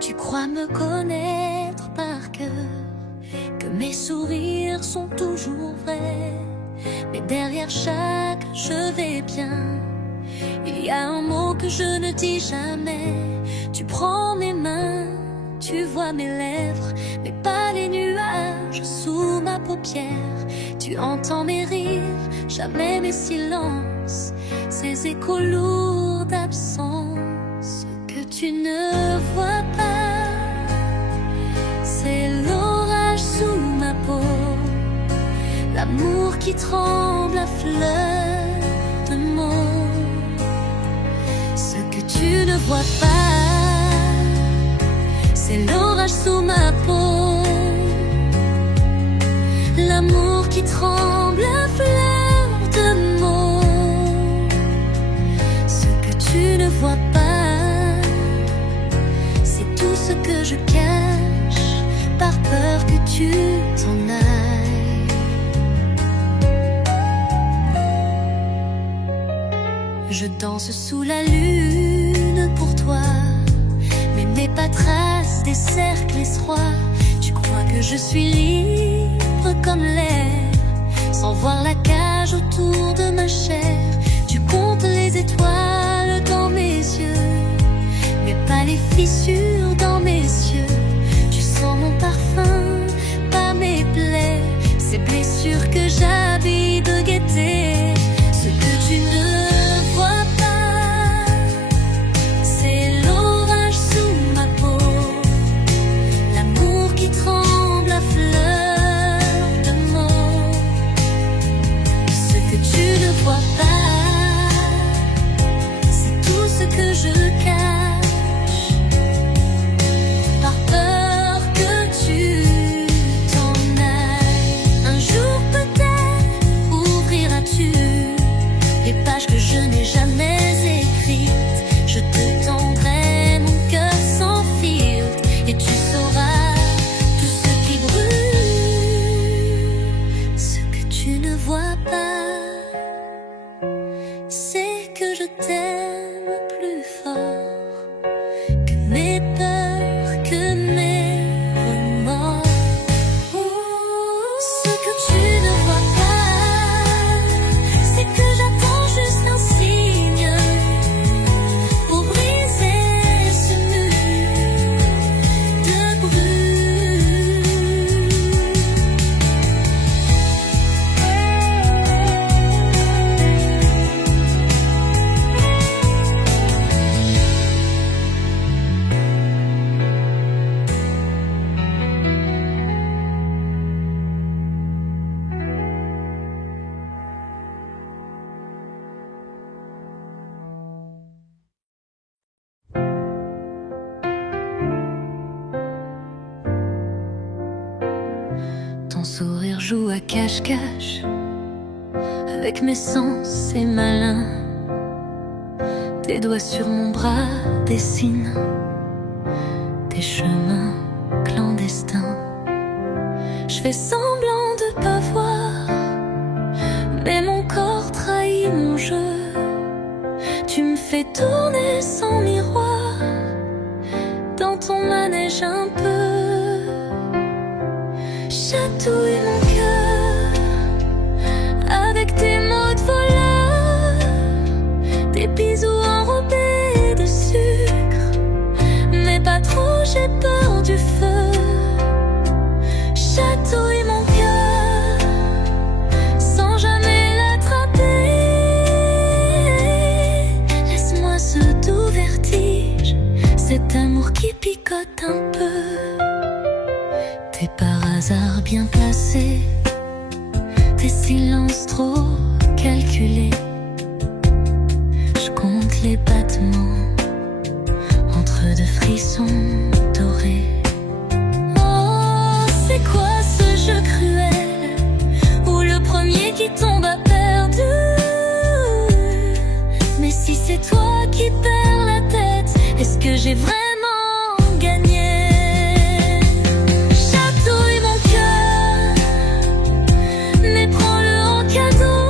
Tu crois me connaître par cœur, que mes sourires sont toujours vrais, mais derrière chaque je vais bien, il y a un mot que je ne dis jamais. Tu prends mes mains, tu vois mes lèvres, mais pas les nuages sous ma paupière. Tu entends mes rires, jamais mes silences, ces échos lourds d'absence. Ce que tu ne vois pas, c'est l'orage sous ma peau, l'amour qui tremble à fleur de mots. Ce que tu ne vois pas, c'est l'orage sous ma peau, l'amour qui tremble à fleur de mots. Ce que tu ne vois pas, c'est tout ce que je cache, par peur que tu t'en ailles. Je danse sous la lune pour toi, mais mes pas tracent des cercles estroits. Tu crois que je suis libre comme l'air, sans voir la cage autour de ma chair. Tu comptes les étoiles dans mes yeux, mais pas les fissures dans mes yeux. Tu sens mon parfum par mes plaies, ces blessures que j'habille de gaieté. Ce que tu ne vois pas, c'est l'orage sous ma peau, l'amour qui tremble à fleur de mots. Ce que tu ne vois pas, c'est tout ce que je cache, par peur que tu t'en ailles. Un jour peut-être ouvriras-tu les pages que je n'ai jamais écrites. Je te tendrai mon cœur sans filtre, et tu sauras tout ce qui brûle. Ce que tu ne vois pas, c'est que je t'aime plus fort que mes peurs, que mes remords. Ce que tu ne vois pas, c'est que j'attends juste un signe pour briser ce mur de brume. Ton sourire joue à cache-cache avec mes sens, c'est malin. Tes doigts sur mon bras dessinent des chemins clandestins. Je fais semblant de pas voir, mais mon corps trahit mon jeu. Tu me fais tourner sans miroir dans ton manège un peu. Chatouille mon cœur avec tes mots de voleur, des bisous enrobés de sucre, mais pas trop, j'ai peur du feu. Chatouille mon cœur sans jamais l'attraper. Laisse-moi ce doux vertige, cet amour qui picote un peu. T'es par hasard bien placé, tes silences trop calculés. Je compte les battements entre deux frissons dorés. Oh, c'est quoi ce jeu cruel où le premier qui tombe a perdu? Mais si c'est toi qui perds la tête, est-ce que j'ai vraiment gagné? Chatouille mon cœur, mais prends-le en cadeau.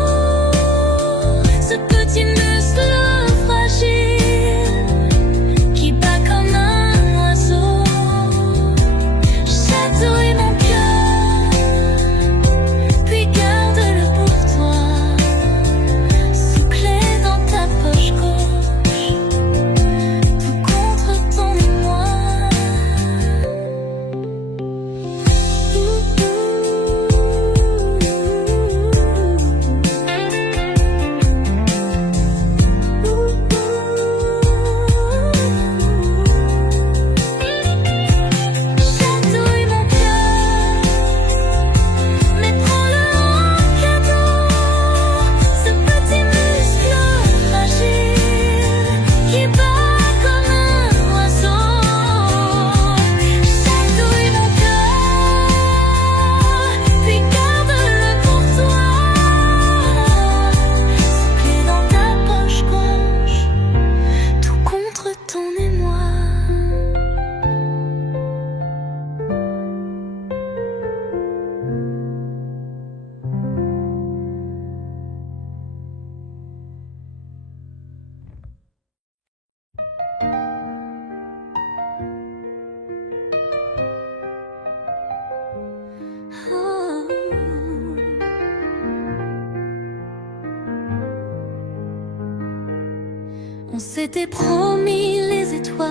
On s'était promis les étoiles,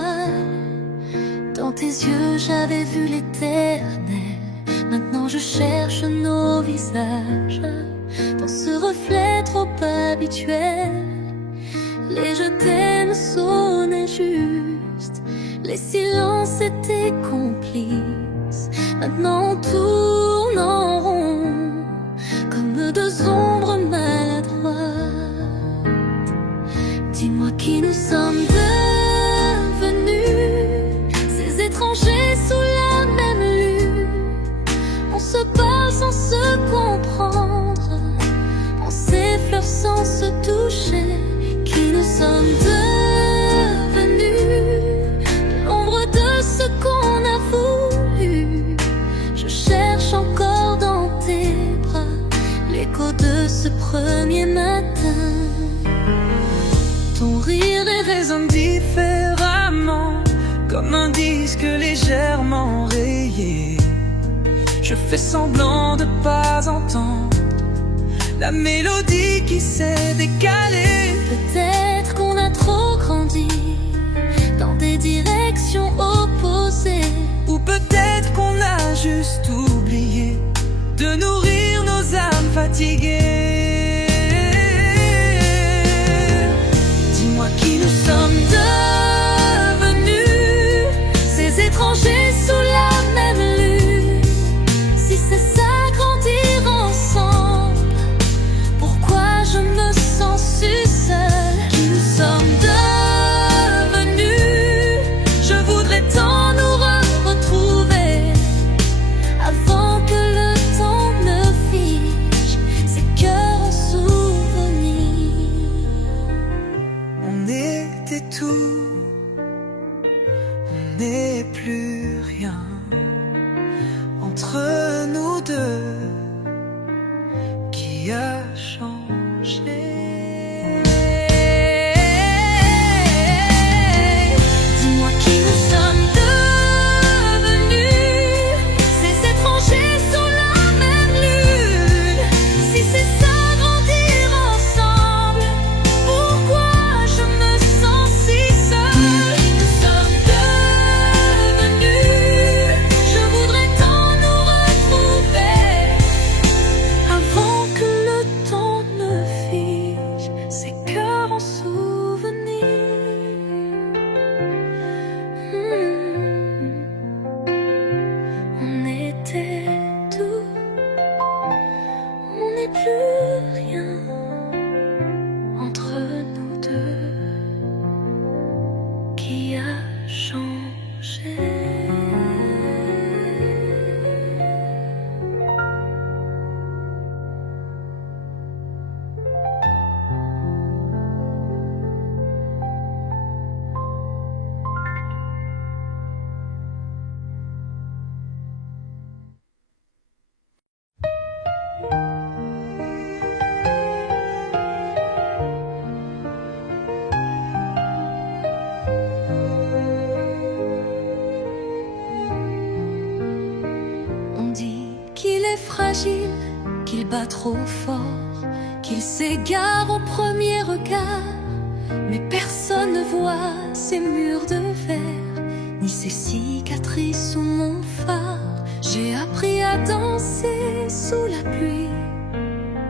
dans tes yeux j'avais vu l'éternel. Maintenant je cherche nos visages dans ce reflet trop habituel. Les je t'aime sonnaient juste, les silences étaient complices. Maintenant on tourne en rond, comme deux ombres maladroites. Dis-moi qui nous sommes devenus, ces étrangers sous la même lune. On se parle sans se comprendre, on s'effleure sans se toucher. Qui nous sommes devenus, l'ombre de ce qu'on a voulu. Je cherche encore dans tes bras l'écho de ce premier matin. Ton rire résonne différemment, comme un disque légèrement rayé. Je fais semblant de pas entendre la mélodie qui s'est décalée. Peut-être qu'on a trop grandi dans des directions opposées, ou peut-être qu'on a juste oublié de nourrir nos âmes fatiguées. Dis-moi qui nous sommes devenus, ces étrangers sous la même lune. Si c'est ça, grandir ensemble, pourquoi je me sens si seule? Qui nous sommes devenus, je voudrais tant nous retrouver avant que le temps ne fige ces cœurs en souvenirs. On était tout, on n'est plus rien. Entre nous deux, qui a changé? Dis-moi qui nous sommes devenus, ces étrangers sous la même lune. Si c'est ça, grandir ensemble, pourquoi je me sens si seule? Qui nous sommes devenus, je voudrais tant nous retrouver avant que le temps ne fige ces cœurs en souvenirs. On était tout, on n'est plus rien. Entre nous deux, qui a changé? On dit qu'il est fragile, qu'il bat trop fort, qu'il s'égare au premier regard. Mais personne ne voit ses murs de verre, ni ses cicatrices sous mon phare. J'ai appris à danser sous la pluie,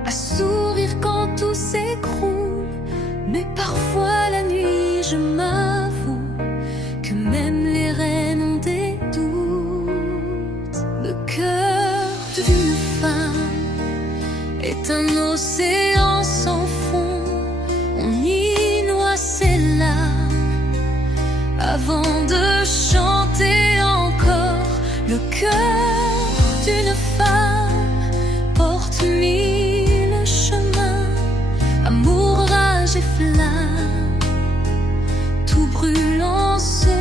à sourire quand tout s'écroule. Mais parfois la nuit, je m'avoue que même les reines ont des doutes. Le cœur d'une femme est un océan sans fond, on y noie ses larmes avant de chanter encore. Le cœur d'une femme porte mille chemins, amour, rage et flamme, tout brûle en secret.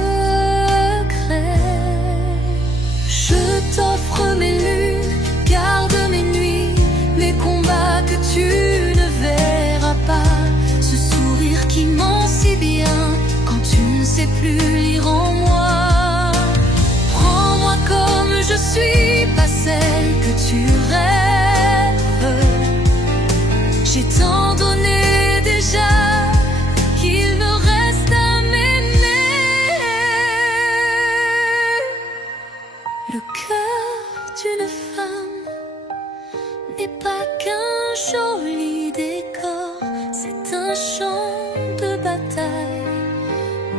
Je t'offre mes lunes, garde mes nuits, mes combats que tu ne verras pas. Ce sourire qui ment si bien quand tu ne sais plus lire en moi. Prends-moi comme je suis, pas celle que tu rêves. J'ai tant donné déjà qu'il me reste bataille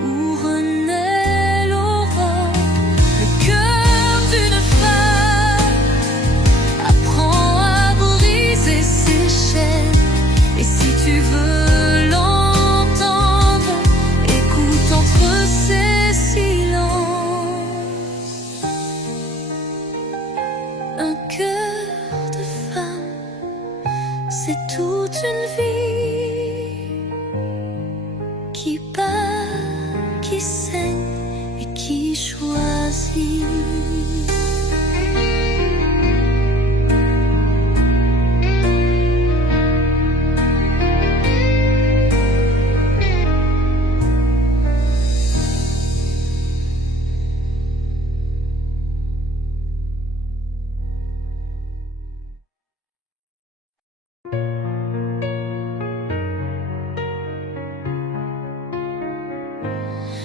où renaît l'aurore. Le cœur d'une femme apprend à briser ses chaînes. Et si tu veux l'entendre, écoute entre ces silences. Un cœur de femme, c'est toute une vie qui bat, qui saigne et qui choisit.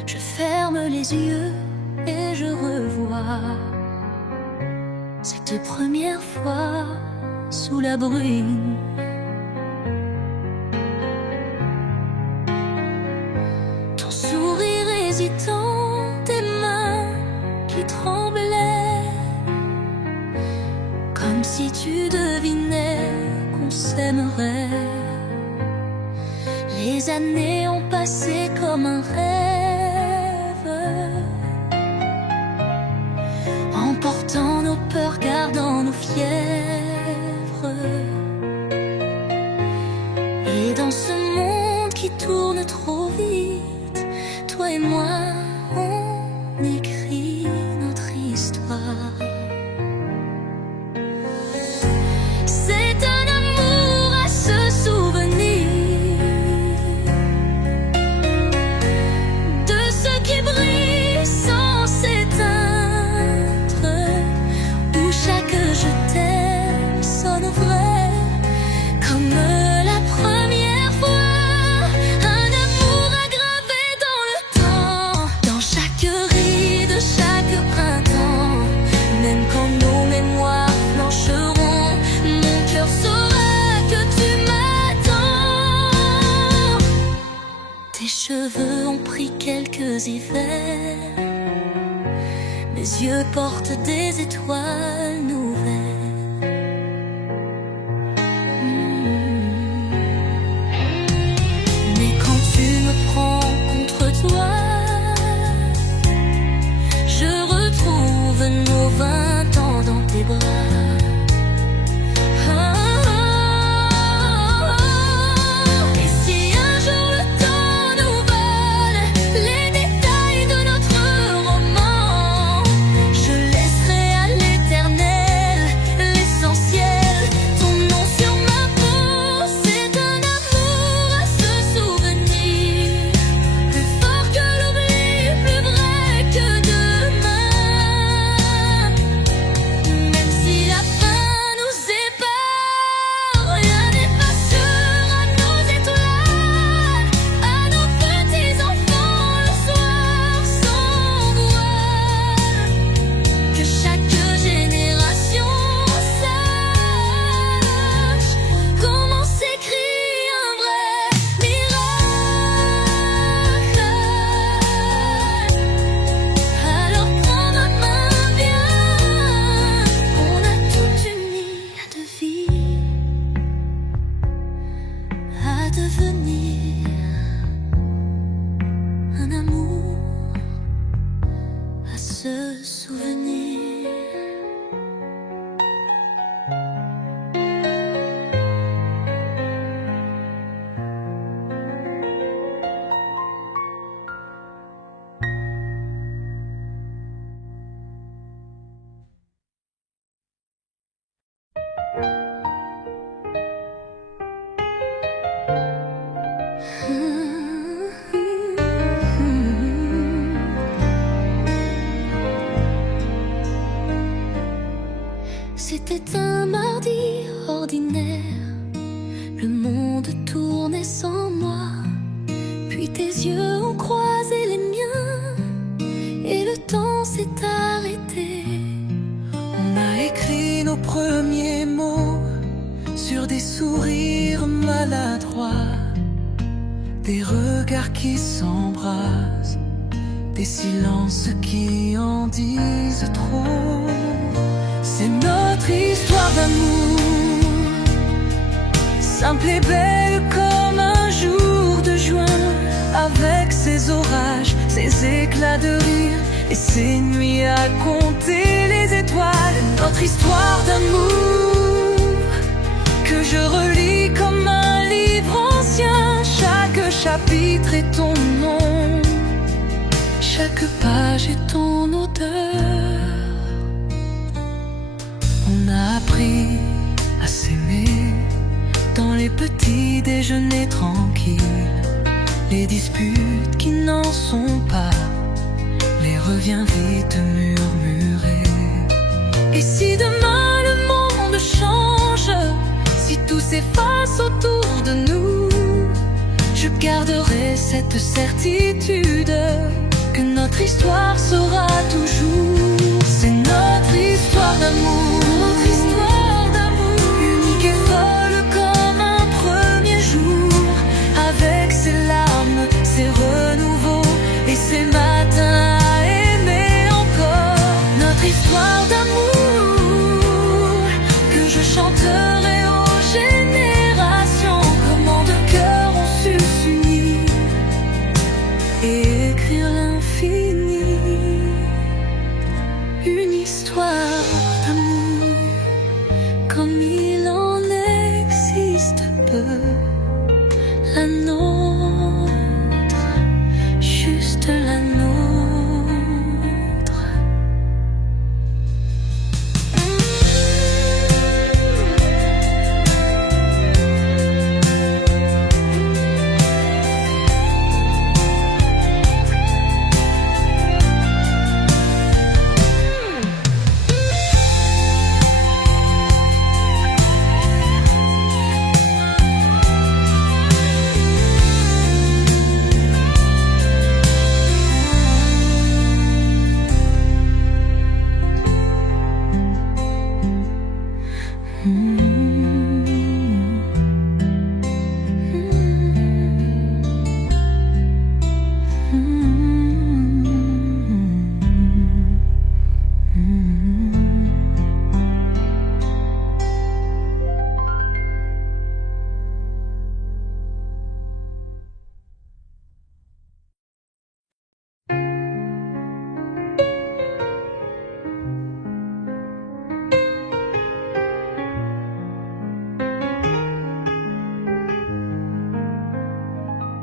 Je ferme les yeux et je revois cette première fois sous la bruine. Ton sourire hésitant, tes mains qui tremblaient, comme si tu devinais qu'on s'aimerait. Les années ont passé comme un rêve, emportant nos peurs, gardant nos fièvres. Et dans ce monde qui tourne trop vite, toi et moi, on écrit notre histoire. C'est un amour à se souvenir de ce qui brille sans s'éteindre, où chaque je t'aime sonne vrai comme la première fois. Un amour aggravé dans le temps, dans chaque ride, chaque printemps. Même quand nos mémoires flancheront, mon cœur saura que tu m'attends. Tes cheveux ont pris quelques hivers, mes yeux portent des étoiles nouvelles. Mais quand tu me prends contre toi, je retrouve nos 20 ans dans tes bras. Et si un jour le temps nous vole les détails de notre roman, je laisserai à l'éternel l'essentiel, ton nom sur ma peau. C'est un amour à se souvenir, plus fort que l'oubli, plus vrai que demain. Même si la fin nous sépare, rien n'effacera nos étoiles, à nos petits-enfants le soir sans voile. Que chaque génération sache comment s'écrit un vrai miracle. Alors prends ma main, viens, on a toute une vie à devenir un amour à se souvenir. C'était un mardi ordinaire, le monde tournait sans moi. Puis tes yeux ont croisé les miens et le temps s'est arrêté. On a écrit nos premiers mots sur des sourires maladroits, des regards qui s'embrasent, des silences qui en disent trop. C'est notre histoire d'amour, simple et belle comme un jour de juin, avec ses orages, ses éclats de rire et ses nuits à compter les étoiles. Notre histoire d'amour que je relis comme un livre ancien. Chaque chapitre est ton nom, chaque page est ton odeur. On a appris à s'aimer dans les petits déjeuners tranquilles, les disputes qui n'en sont pas, les reviens vite murmurés. Et si demain le monde change, si tout s'efface autour de nous, je garderai cette certitude que notre histoire sera toujours. C'est notre histoire d'amour, unique et folle comme un premier jour, avec ses larmes, ses renouveaux et ses matins à aimer encore. Notre histoire d'amour que je chanterai aux générations. Comment de cœurs ont su s'unir et écrire l'infini. Une histoire d'amour comme il en existe peu. La nôtre, juste la nôtre.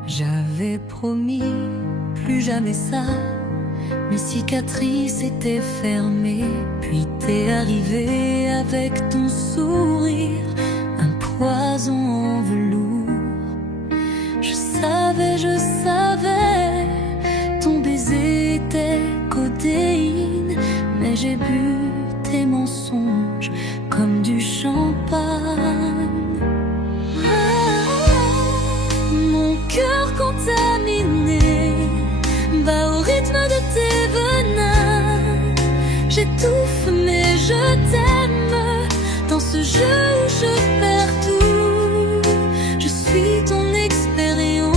J'avais promis plus jamais ça, mes cicatrices étaient fermées. Puis t'es arrivé avec ton sourire, un poison en velours. Je savais, ton baiser était codéine, mais j'ai bu tes mensonges comme du champagne. Mon cœur contaminé bat au rythme de tes venins. J'étouffe mais je t'aime dans ce jeu où je perds tout. Je suis ton expérience,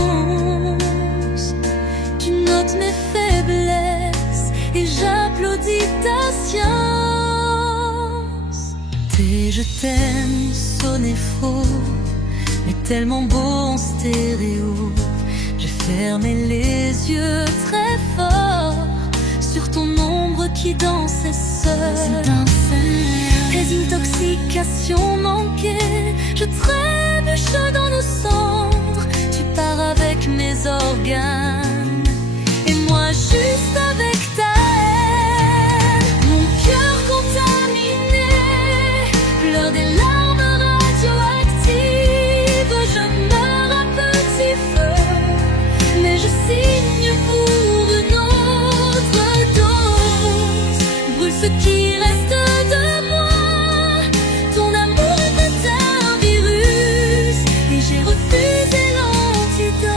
tu notes mes faiblesses et j'applaudis ta science. Tes je t'aime sonnaient faux, mais tellement beau en stéréo. J'ai fermé les yeux très fort sur ton ombre qui dansait seule. Tes intoxications manquaient, je trébuche dans nos cendres. Tu pars avec mes organes et moi juste avec ta haine. Mon cœur contaminé pleure des larmes radioactives. Je meurs à petit feu, mais je signe pour une autre dose. Brûle ce qui reste de moi. Ton amour était un virus et j'ai refusé l'antidote.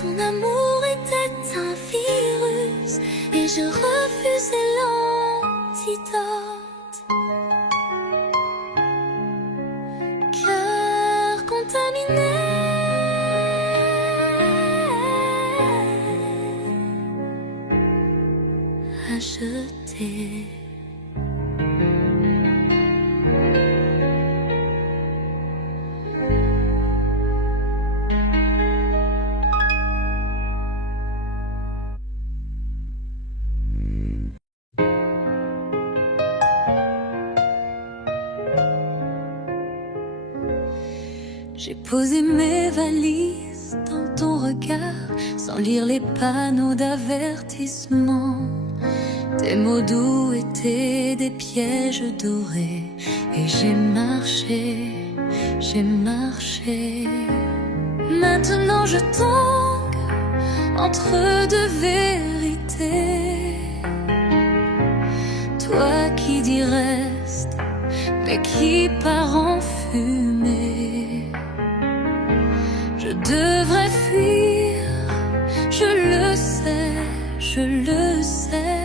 Ton amour était un virus et je refusais l'antidote. Cœur contaminé, à jeter. J'ai posé mes valises dans ton regard, sans lire les panneaux d'avertissement. Tes mots doux étaient des pièges dorés, et j'ai marché, j'ai marché. Maintenant je tangue entre deux vérités. Toi qui dis reste, mais qui part en fumée. Je devrais fuir, je le sais, je le sais.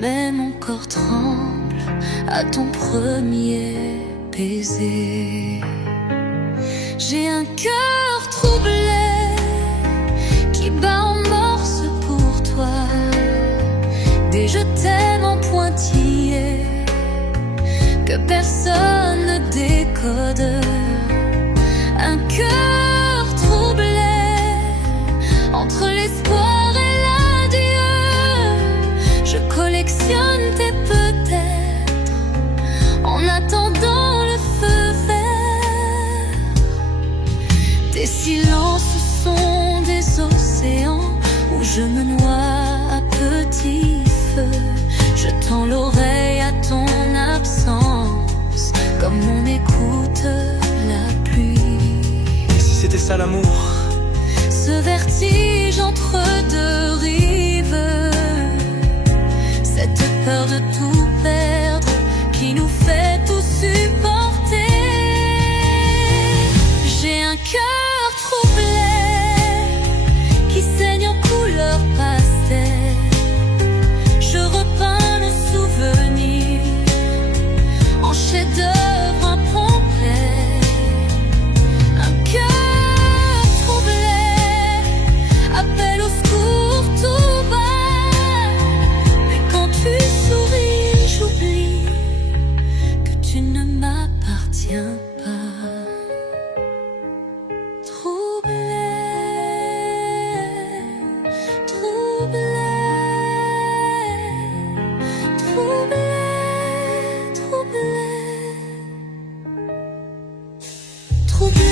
Mais mon corps tremble à ton premier baiser. J'ai un cœur troublé qui bat en morse pour toi. Des je t'aime en pointillé que personne ne décode. Un cœur troublé entre l'espoir et l'adieu. Je collectionne tes peut-être en attendant le feu vert. Tes silences sont des océans où je me noie à petit feu. Je tends l'oreille à ton absence comme on écoute la pluie. C'était ça l'amour. Ce vertige entre deux rives, cette peur de tout perdre qui nous fait tout supporter. J'ai un cœur troublé qui saigne en couleur pastel. Je repeins nos souvenirs en chef-d'œuvre incomplet. Un cœur appelle au secours tout bas. Mais quand tu souris, j'oublie que tu ne m'appartiens pas. Troublé, troublé, troublé, troublé, troublé.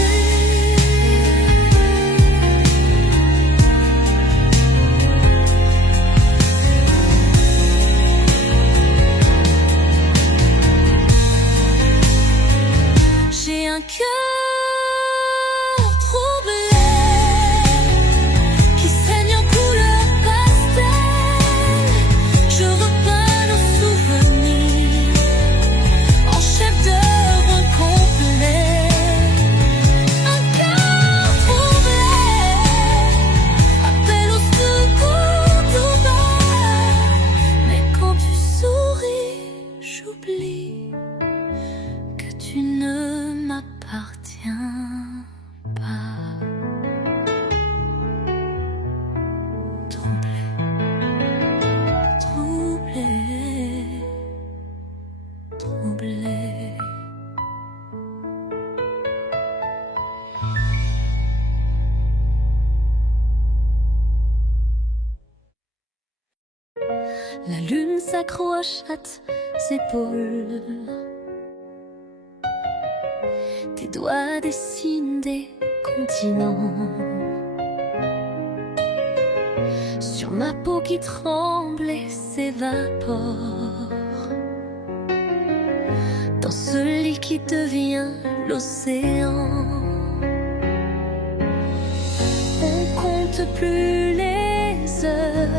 J'ai un cœur troublé qui saigne en couleur pastel. Je repeins nos souvenirs en chef-d'œuvre incomplet. Un cœur troublé appelle au secours tout bas. Mais quand tu souris, j'oublie que tu ne m'appartiens pas. Troublé, troublé, troublé. La lune s'accroche à tes épaules. Tes doigts dessinent des continents sur ma peau qui tremble et s'évapore. Dans ce lit qui devient l'océan. On compte plus les heures.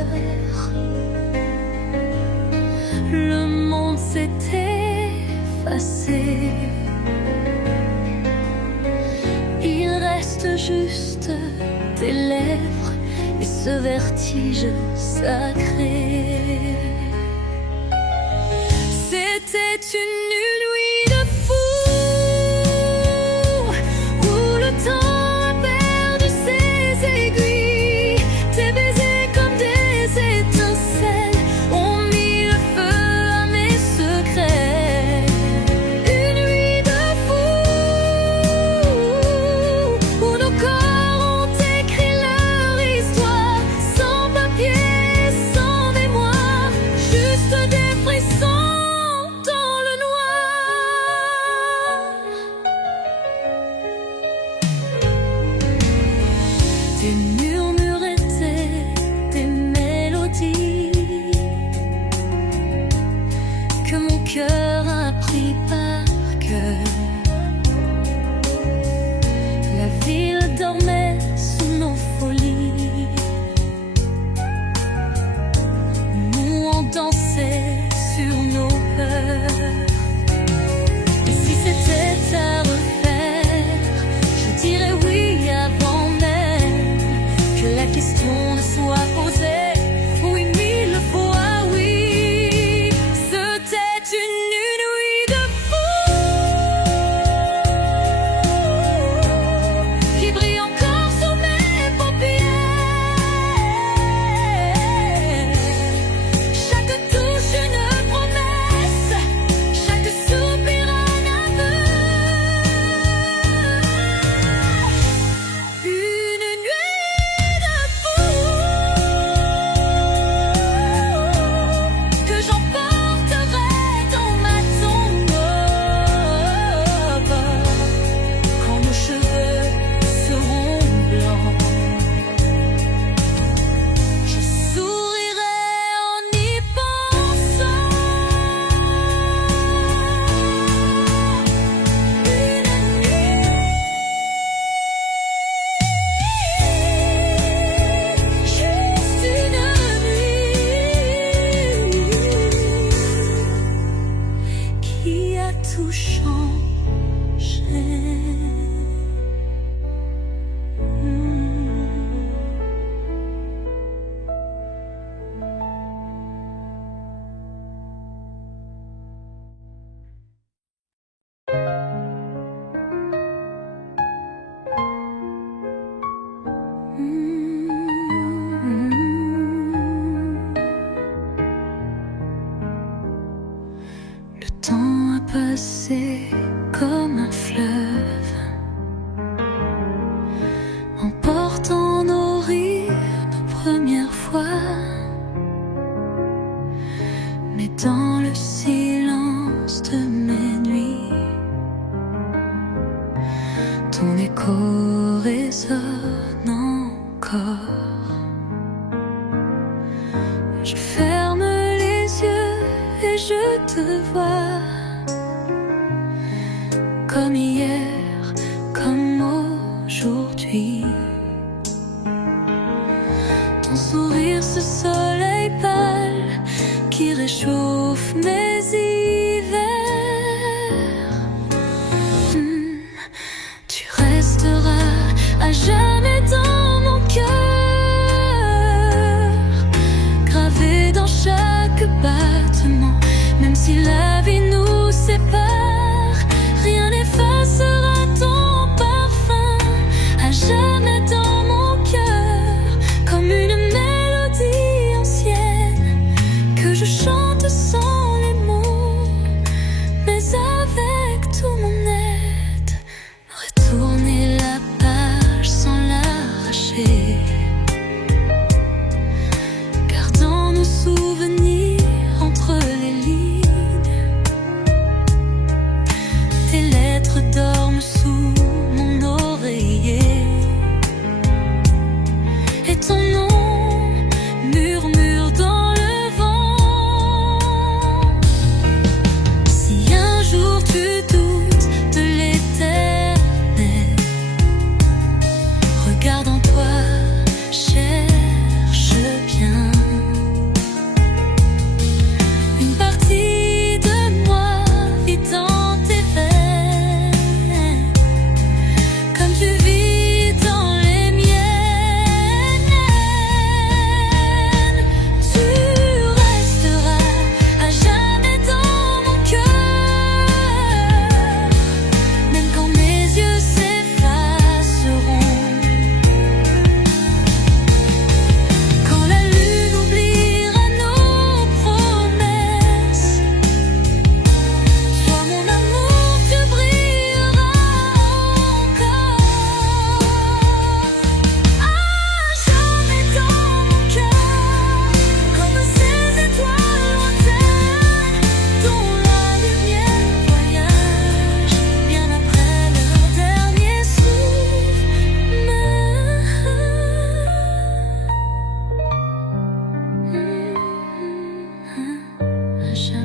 Le monde s'est effacé. Il reste juste tes lèvres et ce vertige sacré. C'était une nuit de fou où le temps a perdu ses aiguilles. Tes baisers comme des étincelles ont mis le feu à mes secrets. Une nuit de fou où nos corps ont écrit leur histoire, sans papier, sans mémoire, juste des frissons. Tu murmurais tes mélodies que mon cœur a pris par cœur. La ville dormait sous nos folies. Nous on dansait sur nos peurs. Et si c'était à refaire, je dirais oui avant que la question ne soit posée. Oui, mille fois oui. C'était une nuit de fou qui brille encore sur mes paupières. Chaque touche une promesse, chaque soupir un aveu. Une nuit que j'emporterai dans ma tombe quand nos cheveux seront blancs. Je sourirai en y pensant. Juste une nuit qui a tout changé. Le temps a passé comme un fleuve, emportant nos rires, nos premières fois. Mais dans le silence de mes nuits, ton écho résonne encore. Je ferme les yeux et je te vois, comme hier, comme aujourd'hui. Ton sourire, ce soleil pâle qui réchauffe mes hivers. Tu resteras à jamais dans mon cœur, gravé dans chaque battement. Même si la vie nous sépare, rien n'effacera ton parfum. À jamais dans mon cœur, comme une mélodie ancienne que je chante sans les mots, mais avec tout mon aide. Retourner la page sans l'arracher, gardant nos souvenirs entre les lignes. Tes lettres dorment sous mon oreiller, et ton nom murmure dans le vent. Si un jour tu doutes de l'éternel, regarde en toi jamais.